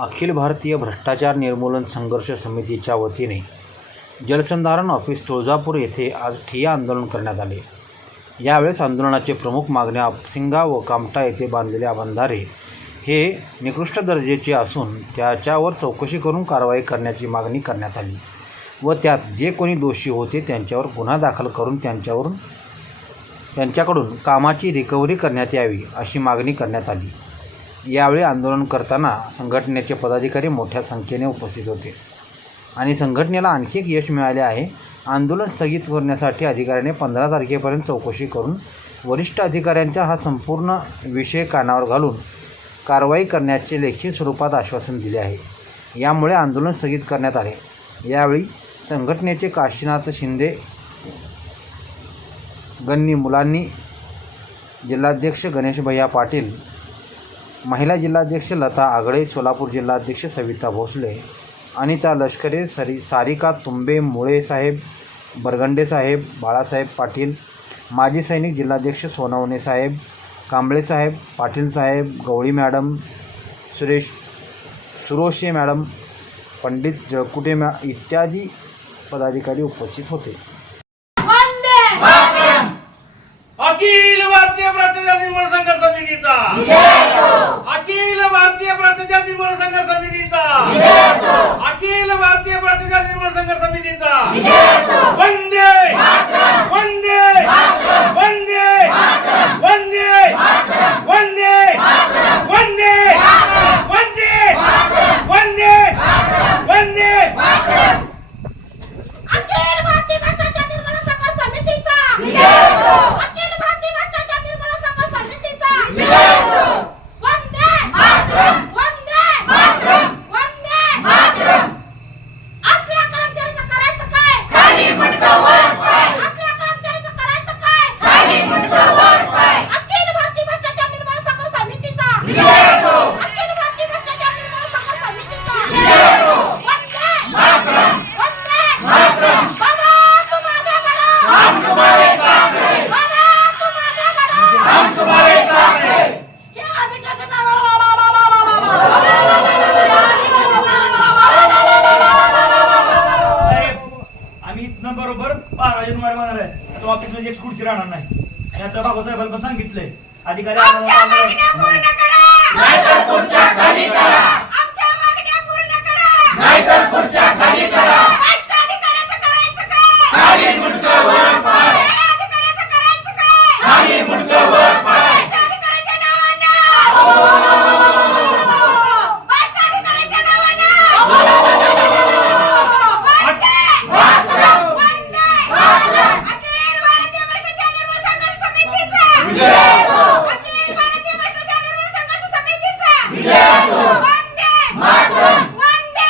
अखिल भारतीय भ्रष्टाचार निर्मूलन संघर्ष समितीच्या वतीने जलसंधारण ऑफिस तुळजापूर येथे आज ठिय्या आंदोलन करण्यात आले. यावेळेस आंदोलनाचे प्रमुख मागण्या अपसिंगा व कामठा येथे बांधलेल्या बंधारे हे निकृष्ट दर्जेचे असून त्याच्यावर चौकशी करून कारवाई करण्याची मागणी करण्यात आली व त्यात जे कोणी दोषी होते त्यांच्यावर गुन्हा दाखल करून त्यांच्यावरून त्यांच्याकडून कामाची रिकव्हरी करण्यात यावी अशी मागणी करण्यात आली. यावेळी आंदोलन करताना संघटनेचे पदाधिकारी मोठ्या संख्येने उपस्थित होते. आणि संघटनेला आणखी एक यश मिळाले आहे. आंदोलन स्थगित करण्यासाठी अधिकाऱ्याने पंधरा तारखेपर्यंत चौकशी करून वरिष्ठ अधिकाऱ्यांचा हा संपूर्ण विषय कानावर घालून कारवाई करण्याचे लेखी स्वरूपात आश्वासन दिले आहे. यामुळे आंदोलन स्थगित करण्यात आले. यावेळी संघटनेचे काशीनाथ शिंदे गन्नी मुलांनी जिल्हाध्यक्ष गणेश भैया पाटील महिला जिल्हाध्यक्ष लता आगळे सोलापूर जिल्हाध्यक्ष सविता भोसले अनिता लष्करे सरी सारिका तुंबे मुळे साहेब बरगंडे साहेब बाळासाहेब पाटील माजी सैनिक जिल्हाध्यक्ष सोनवणे साहेब कांबळे साहेब पाटील साहेब गवळी मॅडम सुरेश सुरोशे मॅडम पंडित जळकुटे मॅ इत्यादी पदाधिकारी उपस्थित होते. रोजगार निर्माण संघर्ष समितीचा. बरोबर बारा जानेवारी होणार आहे आता ऑफिसमध्ये एक खुर्ची राहणार नाही. त्यात बाबासाहेबांना पण सांगितलंय. अधिकारी पूर्ण करा नाहीतर खुर्च्या खाली करा आमच्या मागण्या पूर्ण करा नाहीतर खुर्च्या खाली करा अधिकाऱ्याचं करायचं काय खाली मुंडकं वर पाय अधिकाऱ्याचं करायचं काय खाली मुंडकं वर पाय अधिकाऱ्याच्या नावानं भ्रष्ट अधिकाऱ्याच्या नावानं वंदे वंदे अखिल भारतीय भ्रष्टाचार निर्मूलन संघर्ष समितीचा अखिल भारतीय भ्रष्टाचार निर्मूलन संघर्ष समितीचा वंदे वंदे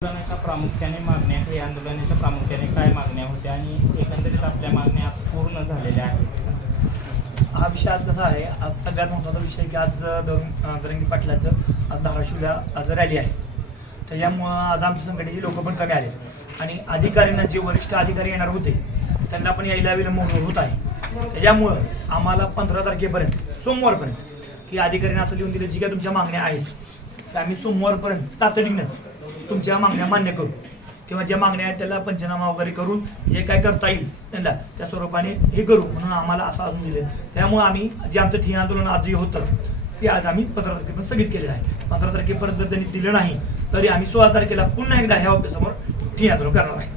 आंदोलनाच्या प्रामुख्याने मागण्या हे आंदोलनाच्या प्रामुख्याने काय मागण्या होत्या आणि एकंदरीत आपल्या मागण्या आज पूर्ण झालेल्या आहेत हा विषय आज कसा आहे? आज सगळ्यात महत्त्वाचा विषय की आज दरंगी पाटलाचं आज धाराशिवला आज रॅली आहे. त्याच्यामुळं आज आमच्या संघटनेचे लोक पण कमी आले आणि अधिकाऱ्यांना जे वरिष्ठ अधिकारी येणार होते त्यांना पण यायला विलंब होत आहे. त्याच्यामुळं आम्हाला पंधरा तारखेपर्यंत सोमवारपर्यंत की अधिकाऱ्यांना असं लिहून दिलं जी काय तुमच्या मागण्या आहेत त्या आम्ही सोमवारपर्यंत तातडीनं तुमच्या मागण्या मान्य करू. किंवा ज्या मागण्या आहेत त्याला पंचनामा वगैरे करून जे काय करता येईल त्यांना त्या स्वरूपाने हे करू म्हणून आम्हाला असं अजून दिलं त्यामुळे आम्ही जे आमचं ठिय आंदोलन आजही होतं ते आज आम्ही पंधरा तारखेपर्यंत स्थगित केलेलं आहे. पंधरा तारखेपर्यंत जर त्यांनी दिलं नाही तरी आम्ही सोळा तारखेला पुन्हा एकदा ह्या ऑफिससमोर ठिय आंदोलन करणार आहे.